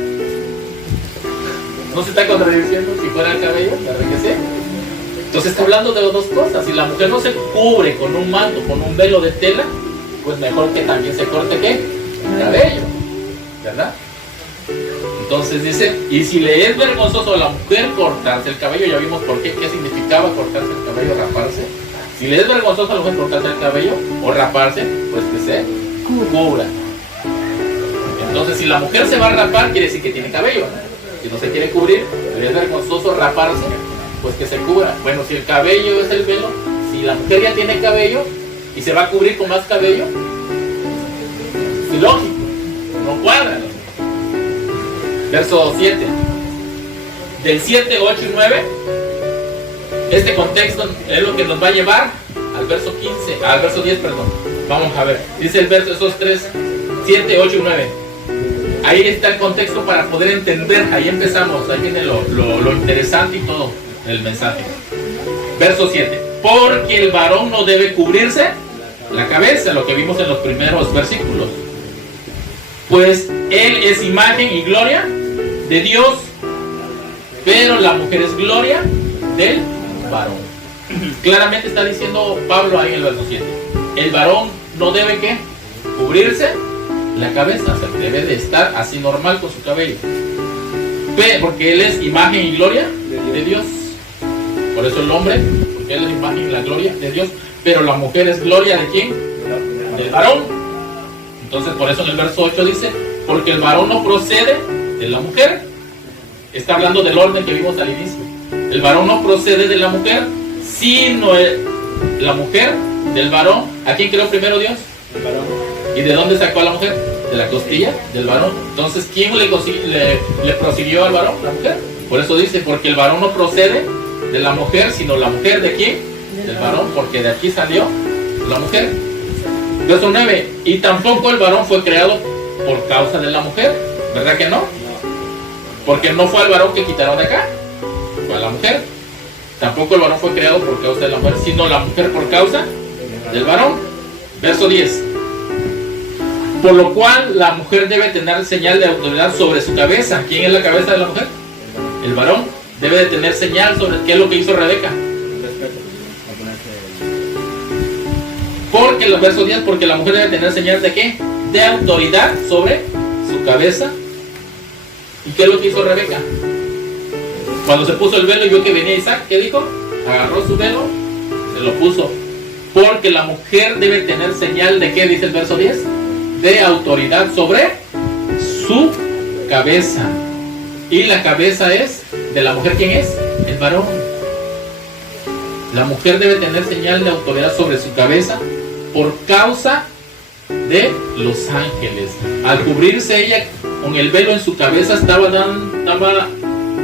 ¿No se está contradiciendo? Si fuera el cabello, ¿verdad que sí? Entonces está hablando de las dos cosas. Si la mujer no se cubre con un manto, con un velo de tela, pues mejor que también se corte ¿qué? El cabello, ¿verdad? Entonces dice, y si le es vergonzoso a la mujer cortarse el cabello, ya vimos por qué significaba cortarse el cabello, raparse. Si le es vergonzoso a la mujer cortarse el cabello o raparse, pues que se cubra. Entonces si la mujer se va a rapar, quiere decir que tiene cabello. Si no se quiere cubrir, le es vergonzoso raparse, pues que se cubra. Bueno, si el cabello es el velo, si la mujer ya tiene cabello y se va a cubrir con más cabello, es lógico, no cuadra. Verso 7. Del 7, 8 y 9, este contexto es lo que nos va a llevar al verso 15, al verso 10, perdón. Vamos a ver, dice el verso, esos tres, 7, 8 y 9. Ahí está el contexto para poder entender, ahí empezamos, ahí viene lo interesante y todo el mensaje. Verso 7. Porque el varón no debe cubrirse la cabeza, lo que vimos en los primeros versículos, pues él es imagen y gloria de Dios, pero la mujer es gloria del varón. Claramente está diciendo Pablo ahí en el verso 7. El varón no debe ¿qué? Cubrirse la cabeza, o sea, debe de estar así normal con su cabello, porque él es imagen y gloria de Dios. Por eso el hombre, porque él es imagen y la gloria de Dios, pero la mujer es gloria de ¿quién? Del varón. Entonces por eso en el verso 8 dice, porque el varón no procede de la mujer. Está hablando del orden que vimos al inicio. El varón no procede de la mujer, sino la mujer del varón. ¿A quién creó primero Dios? El varón. ¿Y de dónde sacó a la mujer? De la costilla del varón. Entonces, ¿quién le prosiguió al varón? La mujer. Por eso dice, porque el varón no procede de la mujer, sino la mujer ¿de quién? Del varón, porque de aquí salió la mujer. Verso 9. Y tampoco el varón fue creado por causa de la mujer, ¿verdad que no? Porque no fue al varón que quitaron de acá, fue a la mujer. Tampoco el varón fue creado por causa de la mujer, sino la mujer por causa del varón. Verso 10. Por lo cual la mujer debe tener señal de autoridad sobre su cabeza. ¿Quién es la cabeza de la mujer? El varón. Debe de tener señal sobre qué es lo que hizo Rebeca. Porque el verso 10, porque la mujer debe tener señal de qué? De autoridad sobre su cabeza. ¿Y qué es lo que hizo Rebeca? Cuando se puso el velo y vio que venía Isaac, ¿qué dijo? Agarró su velo, se lo puso. Porque la mujer debe tener señal de qué, dice el verso 10, de autoridad sobre su cabeza. Y la cabeza es de la mujer, ¿quién es? El varón. La mujer debe tener señal de autoridad sobre su cabeza por causa de los ángeles. Al cubrirse ella con el velo en su cabeza, estaba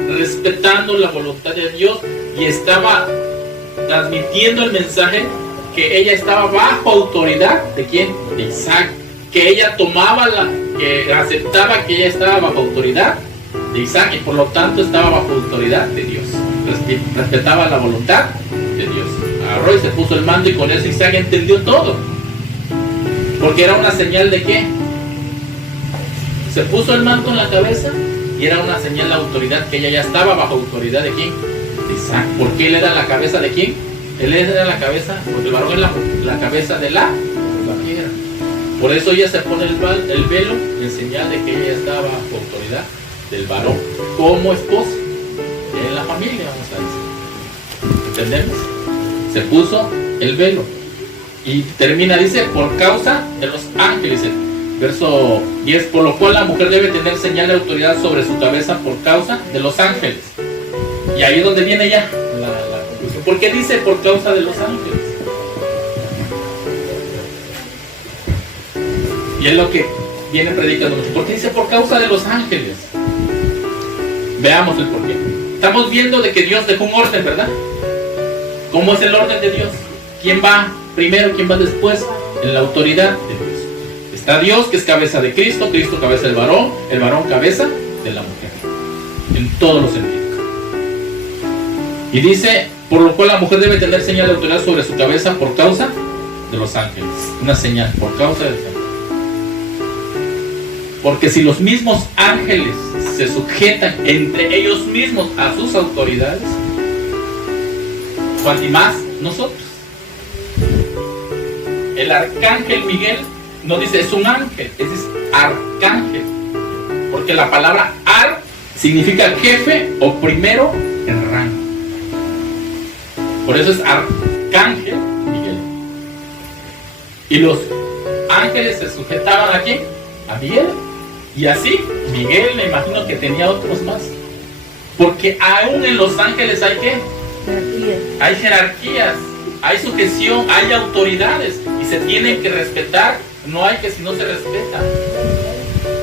respetando la voluntad de Dios y estaba transmitiendo el mensaje que ella estaba bajo autoridad ¿de quién? De Isaac. Que ella que aceptaba que ella estaba bajo autoridad de Isaac y por lo tanto estaba bajo autoridad de Dios. Respetaba la voluntad de Dios. Agarró y se puso el manto y con eso Isaac entendió todo. Porque era una señal de ¿qué? Se puso el manto en la cabeza y era una señal de autoridad que ella ya estaba bajo autoridad de ¿quién? De Isaac. Porque él era la cabeza de ¿quién? Él era la cabeza, porque el varón es la cabeza de la mujer. Por eso ella se pone el velo en señal de que ella estaba bajo autoridad del varón como esposa en la familia, vamos a decir. ¿Entendemos? Se puso el velo y termina, dice, por causa de los ángeles. Verso 10, por lo cual la mujer debe tener señal de autoridad sobre su cabeza por causa de los ángeles. Y ahí es donde viene ya la conclusión. ¿Por qué dice por causa de los ángeles? Y es lo que viene predicando mucho. ¿Por qué dice por causa de los ángeles? Veamos el porqué. Estamos viendo de que Dios dejó un orden, ¿verdad? ¿Cómo es el orden de Dios? ¿Quién va primero, quién va después? En la autoridad de Dios. Está Dios, que es cabeza de Cristo, Cristo cabeza del varón, el varón cabeza de la mujer. En todos los sentidos. Y dice, por lo cual la mujer debe tener señal de autoridad sobre su cabeza por causa de los ángeles. Una señal, por causa de los ángeles. Porque si los mismos ángeles se sujetan entre ellos mismos a sus autoridades, cuanto más nosotros. El arcángel Miguel no dice es un ángel, es arcángel. Porque la palabra ar significa jefe o primero en rango. Por eso es arcángel Miguel. Y los ángeles se sujetaban ¿a quién? A Miguel. Y así Miguel, me imagino que tenía otros más. Porque aún en los ángeles hay ¿qué? Hay jerarquías, hay sujeción, hay autoridades y se tienen que respetar. No hay que si no se respeta.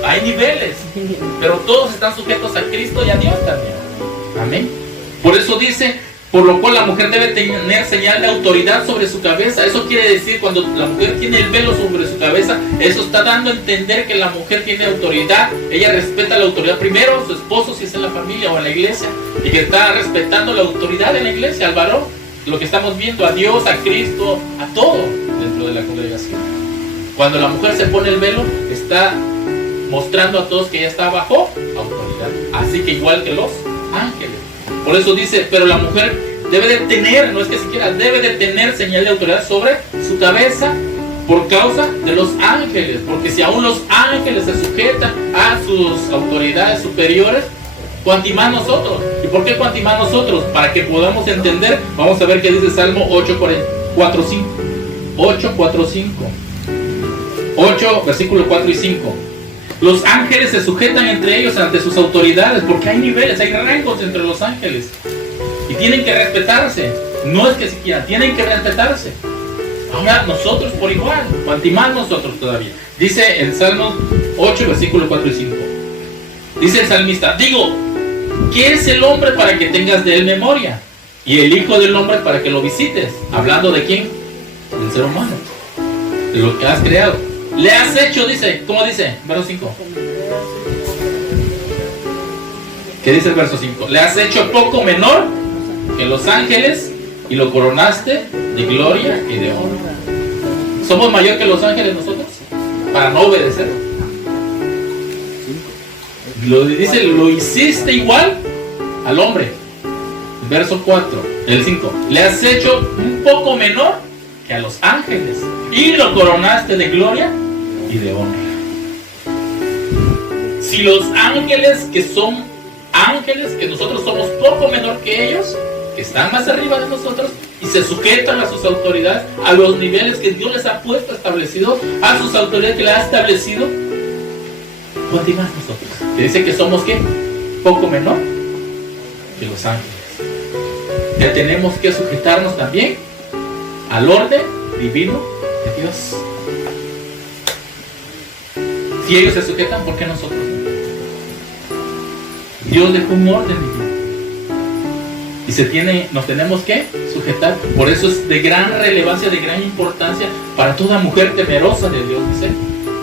Hay niveles, pero todos están sujetos a Cristo y a Dios también. Amén. Por eso dice, por lo cual la mujer debe tener señal de autoridad sobre su cabeza. Eso quiere decir, cuando la mujer tiene el velo sobre su cabeza, eso está dando a entender que la mujer tiene autoridad. Ella respeta la autoridad primero a su esposo, si es en la familia o en la iglesia, y que está respetando la autoridad en la iglesia, al varón. Lo que estamos viendo, a Dios, a Cristo, a todo dentro de la congregación. Cuando la mujer se pone el velo, está mostrando a todos que ella está bajo autoridad. Así que igual que los ángeles. Por eso dice, pero la mujer debe de tener, no es que siquiera, debe de tener señal de autoridad sobre su cabeza por causa de los ángeles. Porque si aún los ángeles se sujetan a sus autoridades superiores, cuanti más nosotros. ¿Y por qué cuanti más nosotros? Para que podamos entender, vamos a ver qué dice Salmo 8:4-5. 8:4-5. 8, versículos 4 y 5. Los ángeles se sujetan entre ellos ante sus autoridades, porque hay niveles, hay rangos entre los ángeles. Y tienen que respetarse. No es que siquiera, tienen que respetarse. Ahora nosotros por igual, cuanti más nosotros todavía. Dice en Salmos 8, versículos 4 y 5. Dice el salmista, digo, ¿qué es el hombre para que tengas de él memoria? Y el hijo del hombre para que lo visites. ¿Hablando de quién? Del ser humano. De lo que has creado. Le has hecho, dice, ¿cómo dice? Verso 5. ¿Qué dice el verso 5? Le has hecho poco menor que los ángeles y lo coronaste de gloria y de honra. ¿Somos mayor que los ángeles nosotros? Para no obedecer. Lo dice, lo hiciste igual al hombre. Verso 4, el 5. Le has hecho un poco menor que a los ángeles y lo coronaste de gloria y de honra. Si los ángeles, que son ángeles, que nosotros somos poco menor que ellos, que están más arriba de nosotros y se sujetan a sus autoridades, a los niveles que Dios les ha puesto, establecido, a sus autoridades que les ha establecido, ¿cuánto más nosotros? Que dice que somos ¿qué? Poco menor que los ángeles. Que tenemos que sujetarnos también al orden divino de Dios. Si ellos se sujetan, ¿por qué nosotros no? Dios dejó un orden divino. Y nos tenemos que sujetar. Por eso es de gran relevancia, de gran importancia para toda mujer temerosa de Dios, dice,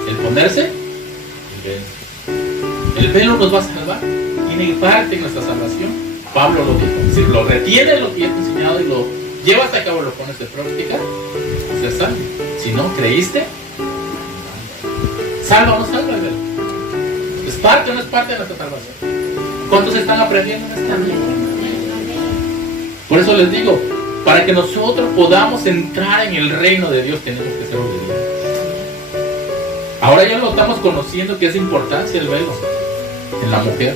el ponerse el velo. El velo nos va a salvar. Tiene parte en nuestra salvación. Pablo lo dijo. Si lo retienes lo que ya te he enseñado y lo llevas a cabo, lo pones de práctica, se salva. Si no creíste, salva o no salva el velo. ¿Es parte o no es parte de nuestra salvación? ¿Cuántos están aprendiendo en esta vida? Por eso les digo, para que nosotros podamos entrar en el reino de Dios, tenemos que ser obedientes. Ahora ya lo estamos conociendo, que es importancia el velo en la mujer.